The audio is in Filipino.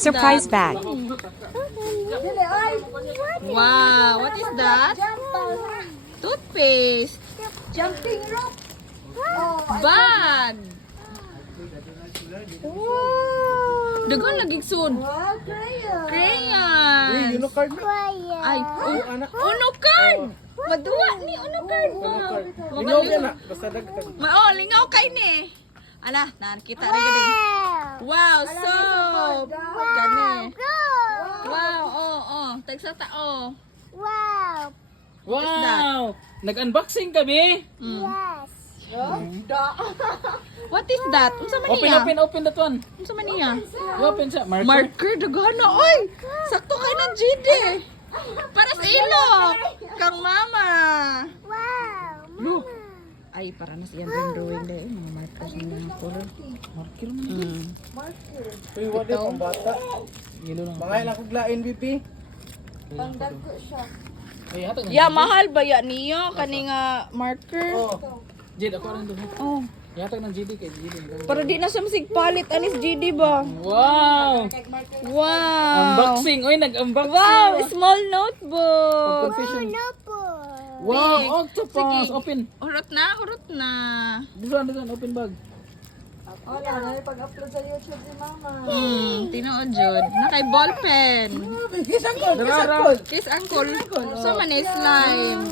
Surprise that? bag. Wow, what is that? Toothpaste. Jumping rope. Bag. Wow. Dagan lagi sun. Wow, crayon. Crayon. Uno card na. Ay, uno card. Madua ni uno card ba? Lingaw yan na. Basta dagdag. Oh, lingaw kay ni. Ala, nakita rin ka din. Wow, soap. Gani. Wow, oh. Tagsa tao. Wow! Nag-unboxing kami. What is that? Unsa man Open, niya? open that one. Unsa man niya? Open siya. Marker. Marker dagana oy. Sakto kay ng GD. Para sa ilok. Kang mama. Wow. Ay, para na siya rin drawing dahil mga markers ng mga color. Marker man. Uy, what is ang bata? Yellow lang. Mga ilang kuglain, BP. Ay, hatag na. Ya, mahal ba ya niyo kani nga marker? Oh. Jid, ako rin doon. Oh. Yatag ng GD kay GD. Para di na siya masigpalit anis GD ba? Wow! Wow. Unboxing! Uy, nag-unboxing! Wow, small notebook. Confession. Wow! Octopus! Sige. Open! Hurot na. Doon, open bag. Wala na yung pag-upload sa YouTube ni Mama. Tinuod jud. Nakay ballpen. Kiss ang call, kiss ang call. Kiss angkol. So man slime.